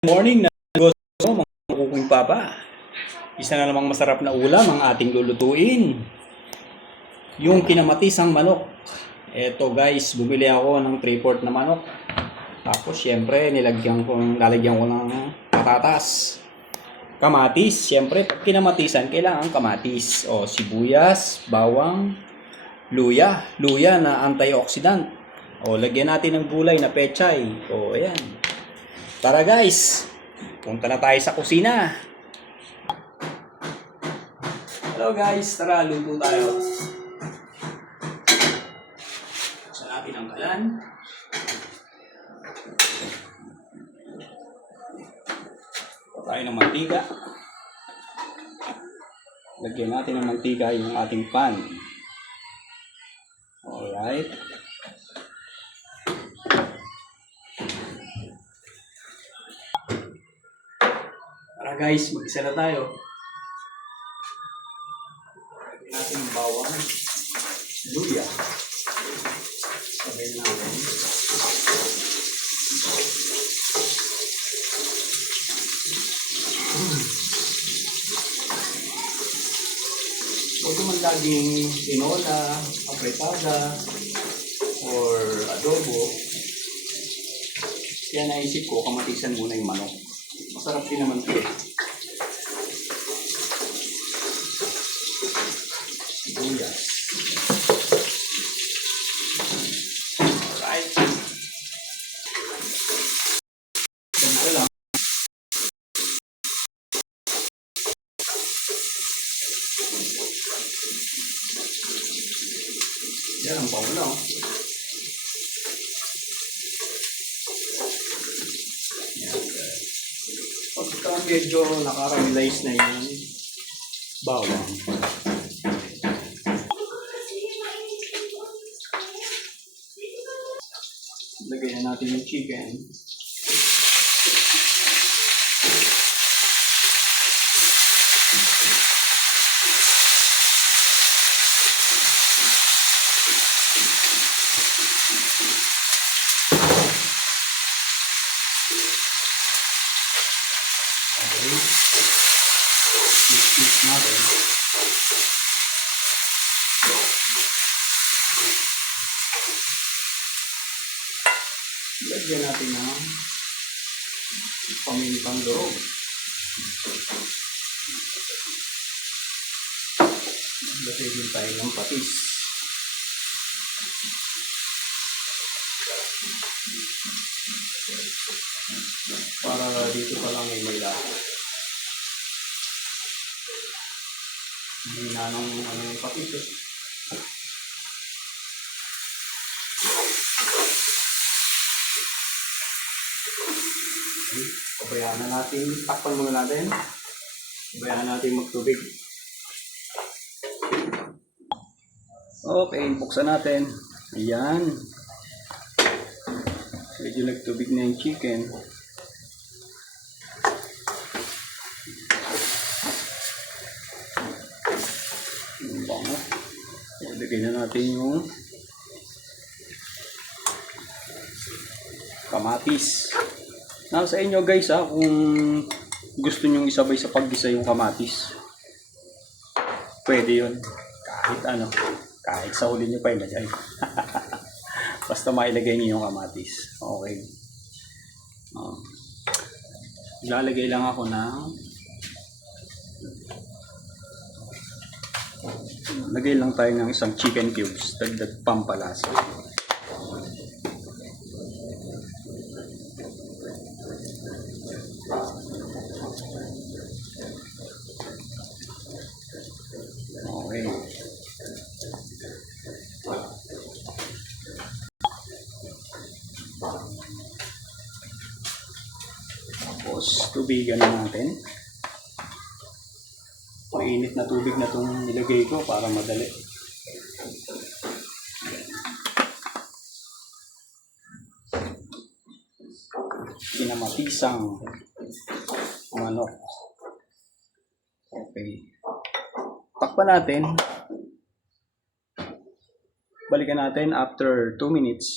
Morning na gusto mga kukuing papa. Isa na namang masarap na ulam ang ating lulutuin. Yung kinamatisang manok. Eto guys, bumili ako ng 3/4 na manok. Tapos syempre lalagyan ko ng patatas. Kamatis, syempre kinamatisan kailangan kamatis. O sibuyas, bawang, luya. Luya na antioxidant. O lagyan natin ng gulay na pechay. O ayan. Tara guys, punta na tayo sa kusina. Hello guys, tara luto tayo. Buksan natin ang kalan. Kuha tayo ng mantika. Lagyan natin ng mantika yung ating pan. Alright. Tara guys, mag-isa na tayo. Lagyan natin yung bawang, luya. Sabay natin. Huwag naman laging tinola, apretada, or adobo. Kaya naisip ko, kamatisan muna yung manok. Masarap din naman ito. Sibuyas. Alright. Ganito lang. Yan ang paula. Pagka medyo nakaramelize na yung bawang, lagyan na natin yung chicken. Okay. Mix natin. Lagyan natin ng pamintang durog. Lagyan din tayo ng patis. Para dito pa lang ay may lasa. Hindi na yung patis. Okay. Pabayaan na natin. Takpan muna natin. Pabayaan natin magtubig. Okay, buksan natin. Ayan. Medyo nagtubig na yung chicken. Yung bango. Ilagay na natin yung kamatis. Nasa inyo guys kung gusto nyo isabay sa paggisa yung kamatis. Pwede yun. Kahit sa huli nyo pa ilagay. Basta mailagay niyo yung kamatis. Okay. Lalagay lang ako ng lagay lang tayo ng isang chicken cubes. Dagdag pampalasa. Okay. Tapos tubigan na natin. Mainit na tubig na itong nilagay ko para madali. Kinamatisang manok. Okay. Takpan natin. Balikan natin after 2 minutes.